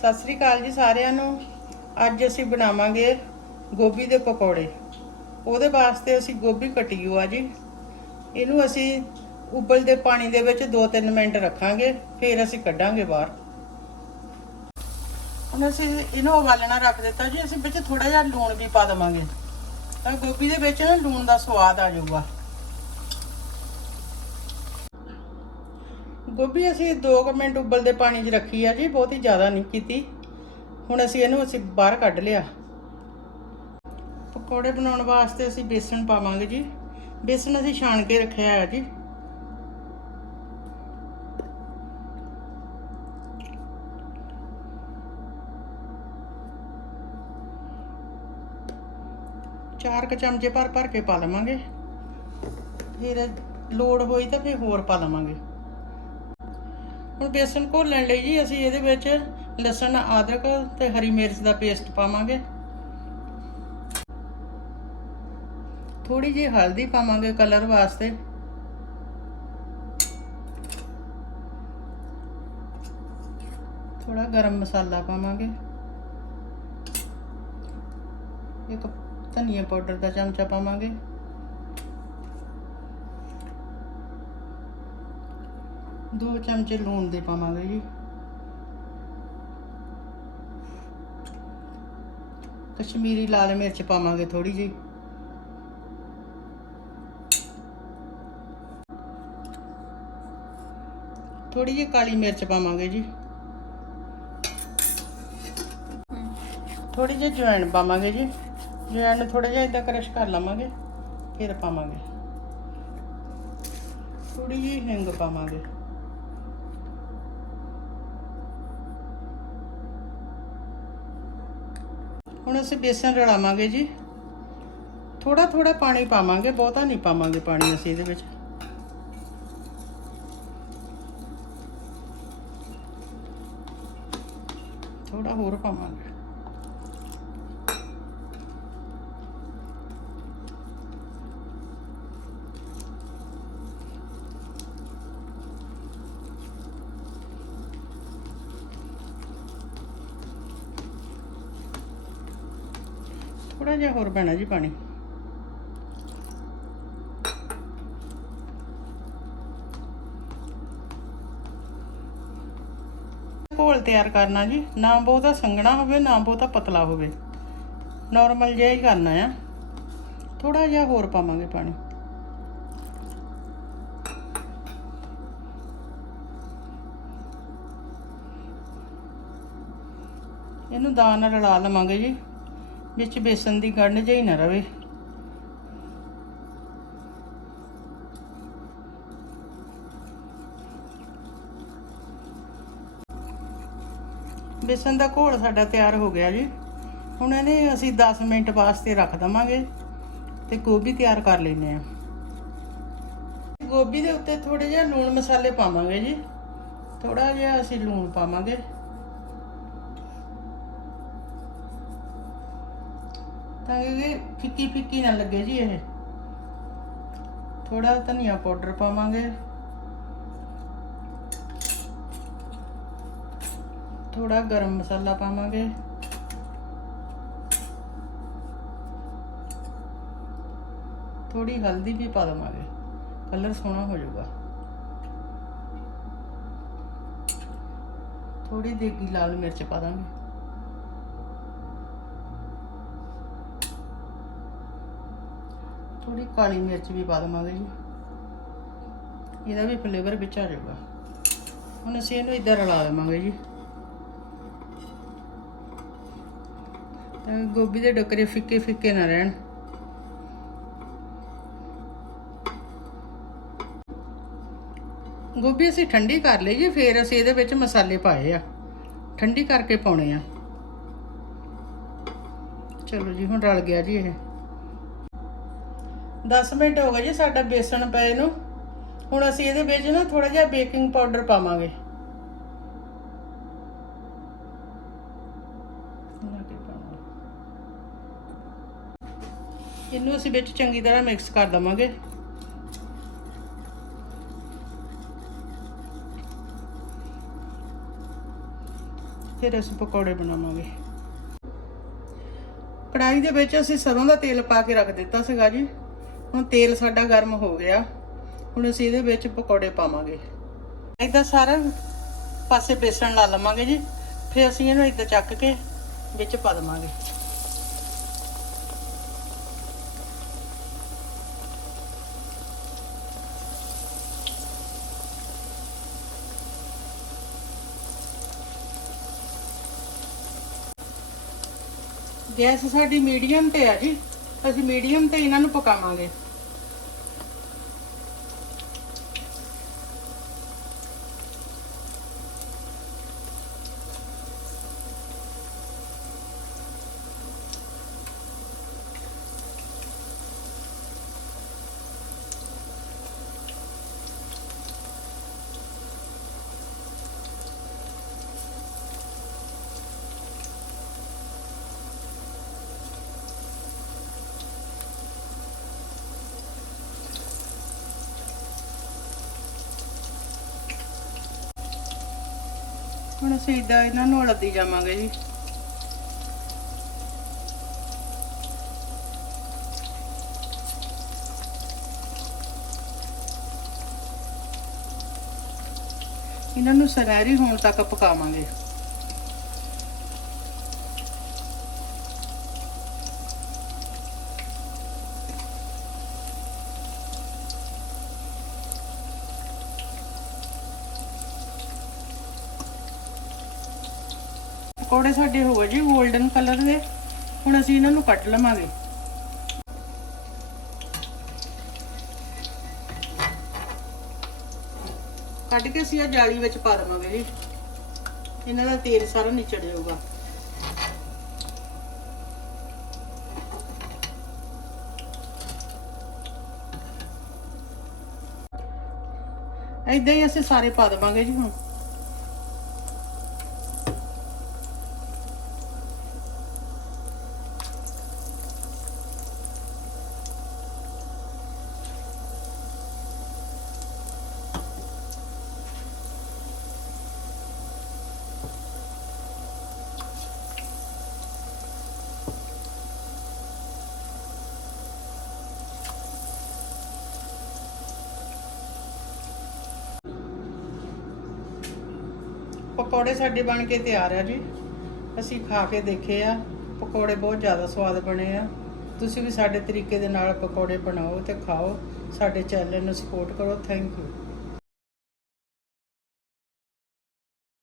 ਸਤਿ ਸ੍ਰੀ ਅਕਾਲ ਜੀ ਸਾਰਿਆਂ ਨੂੰ। ਅੱਜ ਅਸੀਂ ਬਣਾਵਾਂਗੇ ਗੋਭੀ ਦੇ ਪਕੌੜੇ। ਉਹਦੇ ਵਾਸਤੇ ਅਸੀਂ ਗੋਭੀ ਕੱਟੀ ਹੋ ਜੀ। ਇਹਨੂੰ ਅਸੀਂ ਉਬਲਦੇ ਪਾਣੀ ਦੇ ਵਿੱਚ 2-3 ਮਿੰਟ ਰੱਖਾਂਗੇ, ਫਿਰ ਅਸੀਂ ਕੱਢਾਂਗੇ ਬਾਹਰ। ਹੁਣ ਅਸੀਂ ਇਹਨੂੰ ਉਬਾਲਣਾ ਰੱਖ ਦਿੱਤਾ ਜੀ। ਅਸੀਂ ਵਿੱਚ ਥੋੜਾ ਜਿਹਾ ਲੂਣ ਵੀ ਪਾ ਦਵਾਂਗੇ। ਤਾਂ ਗੋਭੀ ਦੇ ਵਿੱਚ ਨਾ ਲੂਣ ਦਾ ਸਵਾਦ ਆ ਜਾਊਗਾ। ਗੋਭੀ ਅਸੀਂ 2 ਮਿੰਟ ਉਬਲਦੇ ਪਾਣੀ 'ਚ ਰੱਖੀ ਆ ਜੀ, ਬਹੁਤੀ ਜ਼ਿਆਦਾ ਨਹੀਂ ਕੀਤੀ। ਹੁਣ ਅਸੀਂ ਇਹਨੂੰ ਅਸੀਂ ਬਾਹਰ ਕੱਢ ਲਿਆ। ਪਕੌੜੇ ਬਣਾਉਣ ਵਾਸਤੇ ਅਸੀਂ ਬੇਸਣ ਪਾਵਾਂਗੇ ਜੀ। ਬੇਸਣ ਅਸੀਂ ਛਾਣ ਕੇ ਰੱਖਿਆ ਹੈ ਜੀ। ਚਾਰ ਕ ਚਮਚੇ ਭਰ ਭਰ ਕੇ ਪਾ ਲਵਾਂਗੇ। ਫਿਰ ਲੋੜ ਹੋਈ ਤਾਂ ਫਿਰ ਹੋਰ ਪਾ ਲਵਾਂਗੇ। ਹੁਣ ਬੇਸਣ ਘੋਲਣ ਲਈ ਜੀ ਅਸੀਂ ਇਹਦੇ ਵਿੱਚ ਲਸਣ ਆਦਰਕ ਤੇ ਹਰੀ ਮਿਰਚ ਦਾ ਪੇਸਟ ਪਾਵਾਂਗੇ। ਥੋੜੀ ਜਿਹੀ ਹਲਦੀ ਪਾਵਾਂਗੇ ਕਲਰ ਵਾਸਤੇ। ਥੋੜਾ ਗਰਮ ਮਸਾਲਾ ਪਾਵਾਂਗੇ। ਇੱਕ ਧਨੀਆ ਪਾਊਡਰ ਦਾ ਚਮਚਾ ਪਾਵਾਂਗੇ। ਦੋ ਚਮਚੇ ਲੂਣ ਦੇ ਪਾਵਾਂਗੇ ਜੀ। ਕਸ਼ਮੀਰੀ ਲਾਲ ਮਿਰਚ ਪਾਵਾਂਗੇ ਥੋੜੀ ਜੀ ਥੋੜੀ ਜਿਹੀ ਕਾਲੀ ਮਿਰਚ ਪਾਵਾਂਗੇ ਜੀ। ਥੋੜੀ ਜਿਹੀ ਜਵੈਣ ਪਾਵਾਂਗੇ ਜੀ। ਜਵੈਣ ਨੂੰ ਥੋੜਾ ਜਿਹਾ ਇਦਾਂ ਕਰਸ਼ ਕਰ ਲਵਾਂਗੇ, ਫਿਰ ਪਾਵਾਂਗੇ। ਥੋੜੀ ਜਿਹੀ ਹਿੰਗ ਪਾਵਾਂਗੇ। ਹੁਣ ਅਸੀਂ ਬੇਸਨ ਰਲਾਵਾਂਗੇ ਜੀ। ਥੋੜਾ ਥੋੜਾ ਪਾਣੀ ਪਾਵਾਂਗੇ, ਬਹੁਤਾ ਨਹੀਂ ਪਾਵਾਂਗੇ ਪਾਣੀ ਅਸੀਂ ਇਹਦੇ ਵਿੱਚ। ਥੋੜਾ ਹੋਰ ਪਾਵਾਂਗੇ। ਥੋੜਾ ਜਿਹਾ ਹੋਰ ਪੈਣਾ ਜੀ ਪਾਣੀ। ਘੋਲ ਤਿਆਰ ਕਰਨਾ ਜੀ, ਨਾ ਬਹੁਤਾ ਸੰਘਣਾ ਹੋਵੇ, ਨਾ ਬਹੁਤਾ ਪਤਲਾ ਹੋਵੇ। ਨਾਰਮਲ ਜਿਹਾ ਹੀ ਕਰਨਾ ਆ। ਥੋੜਾ ਜਿਹਾ ਹੋਰ ਪਾਵਾਂਗੇ ਪਾਣੀ। ਇਹਨੂੰ ਦਾਲ ਰਲਾ ਲਵਾਂਗੇ ਜੀ। ਵਿੱਚ ਬੇਸਨ ਦੀ ਗੰਢ ਜਿਹੀ ਨਾ ਰਵੇ। ਬੇਸਨ ਦਾ ਘੋਲ ਸਾਡਾ ਤਿਆਰ ਹੋ ਗਿਆ ਜੀ। ਹੁਣ ਇਹਨੇ ਅਸੀਂ 10 ਮਿੰਟ ਵਾਸਤੇ ਰੱਖ ਦਵਾਂਗੇ ਤੇ ਗੋਭੀ ਤਿਆਰ ਕਰ ਲੈਨੇ ਆ ਗੋਭੀ ਦੇ ਉੱਤੇ ਥੋੜੇ ਜਿਹਾ ਲੂਣ ਮਸਾਲੇ ਪਾਵਾਂਗੇ ਜੀ। ਥੋੜਾ ਜਿਹਾ ਅਸੀਂ ਲੂਣ ਪਾਵਾਂਗੇ। ਤਾਂ ਕਿ ਫਿੱਕੀ ਫਿੱਕੀ ਨਾ ਲੱਗੇ ਜੀ ਇਹ। ਥੋੜਾ ਧਨੀਆ ਪਾਊਡਰ ਪਾਵਾਂਗੇ। ਥੋੜਾ ਗਰਮ ਮਸਾਲਾ ਪਾਵਾਂਗੇ। ਥੋੜੀ ਹਲਦੀ ਵੀ ਪਾ ਦਵਾਂਗੇ। ਕਲਰ ਸੋਹਣਾ ਹੋ ਜਾਊਗਾ। ਥੋੜੀ ਦੇਗੀ ਲਾਲ ਮਿਰਚ ਪਾ ਦਾਂਗੇ। ਥੋੜੀ ਕਾਲੀ ਮਿਰਚ ਵੀ ਪਾ ਦਵਾਂਗੇ ਜੀ। ਇਹਦਾ ਵੀ ਫਲੇਵਰ ਵਿੱਚ ਆ ਜਾਊਗਾ। ਹੁਣ ਅਸੀਂ ਇਹਨੂੰ ਇਦਾਂ ਰਲਾ ਦੇਵਾਂਗੇ ਜੀ। ਤਾਂ ਗੋਭੀ ਦੇ ਡੋਕਰੇ ਫਿੱਕੇ ਫਿੱਕੇ ਨਾ ਰਹਿਣ। ਗੋਭੀ ਅਸੀਂ ਠੰਡੀ ਕਰ ਲਈ ਜੀ, ਫਿਰ ਅਸੀਂ ਇਹਦੇ ਵਿੱਚ ਮਸਾਲੇ ਪਾਏ ਆ। ਠੰਡੀ ਕਰਕੇ ਪਾਉਣੇ ਆ। ਚਲੋ ਜੀ, ਹੁਣ ਰਲ ਗਿਆ ਜੀ ਇਹ। 10 ਮਿੰਟ ਹੋ ਗਏ ਜੀ ਸਾਡਾ ਬੇਸਣ ਪਏ ਨੂੰ। ਹੁਣ ਅਸੀਂ ਇਹਦੇ ਵਿੱਚ ਨਾ ਥੋੜਾ ਜਿਹਾ ਬੇਕਿੰਗ ਪਾਊਡਰ ਪਾਵਾਂਗੇ। ਇਹਨੂੰ ਅਸੀਂ ਵਿੱਚ ਚੰਗੀ ਤਰ੍ਹਾਂ ਮਿਕਸ ਕਰ ਦਵਾਂਗੇ। ਫਿਰ ਅਸੀਂ ਪਕੌੜੇ ਬਣਾਵਾਂਗੇ। ਕੜਾਈ ਦੇ ਵਿੱਚ ਅਸੀਂ ਸਰੋਂ ਦਾ ਤੇਲ ਪਾ ਕੇ ਰੱਖ ਦਿੱਤਾ ਸੀਗਾ ਜੀ। ਹੁਣ ਤੇਲ ਸਾਡਾ ਗਰਮ ਹੋ ਗਿਆ। ਹੁਣ ਅਸੀਂ ਇਹਦੇ ਵਿੱਚ ਪਕੌੜੇ ਪਾਵਾਂਗੇ। ਇਦਾਂ ਸਾਰਾ ਪਾਸੇ ਬੇਸਣ ਲਾ ਲਵਾਂਗੇ ਜੀ। ਫਿਰ ਅਸੀਂ ਇਹਨੂੰ ਇਦਾਂ ਚੱਕ ਕੇ ਵਿੱਚ ਪਾ ਦੇਵਾਂਗੇ। ਗੈਸ ਸਾਡੀ ਮੀਡੀਅਮ ਤੇ ਆ ਜੀ। ਅਸੀਂ ਮੀਡੀਅਮ ਤੇ ਇਹਨਾਂ ਨੂੰ ਪਕਾਵਾਂਗੇ। ਹੁਣ ਅਸੀਂ ਇਦਾਂ ਇਹਨਾਂ ਨੂੰ ਉਲਦੀ ਜਾਵਾਂਗੇ ਜੀ। ਇਹਨਾਂ ਨੂੰ ਸੁਨਹਿਰੀ ਹੋਣ ਤੱਕ ਪਕਾਵਾਂਗੇ। ਪਕੌੜੇ ਸਾਡੇ ਹੋ ਗਏ ਜੀ 골ਡਨ ਕਲਰ ਦੇ। ਹੁਣ ਅਸੀਂ ਇਹਨਾਂ ਨੂੰ ਕੱਟ ਲਵਾਂਗੇ। ਕੱਢ ਕੇ ਅਸੀਂ ਇਹ ਜਾਲੀ ਵਿੱਚ ਪਾ ਦੇਵਾਂਗੇ ਜੀ। ਇਹਨਾਂ ਦਾ ਤੇਲ ਸਾਰਾ ਨਿਚੜ ਜਾਊਗਾ। ਏਦਾਂ ਹੀ ਅਸੀਂ ਸਾਰੇ ਪਾ ਦੇਵਾਂਗੇ ਜੀ ਹੁਣ। ਪਕੌੜੇ ਸਾਡੇ ਬਣ ਕੇ ਤਿਆਰ ਆ ਜੀ। ਅਸੀਂ ਖਾ ਕੇ ਦੇਖੇ ਆ, ਪਕੌੜੇ ਬਹੁਤ ਜ਼ਿਆਦਾ ਸਵਾਦ ਬਣੇ ਆ। ਤੁਸੀਂ ਵੀ ਸਾਡੇ ਤਰੀਕੇ ਦੇ ਨਾਲ ਪਕੌੜੇ ਬਣਾਓ ਤੇ ਖਾਓ। ਸਾਡੇ ਚੈਨਲ ਨੂੰ ਸਪੋਰਟ ਕਰੋ। Thank you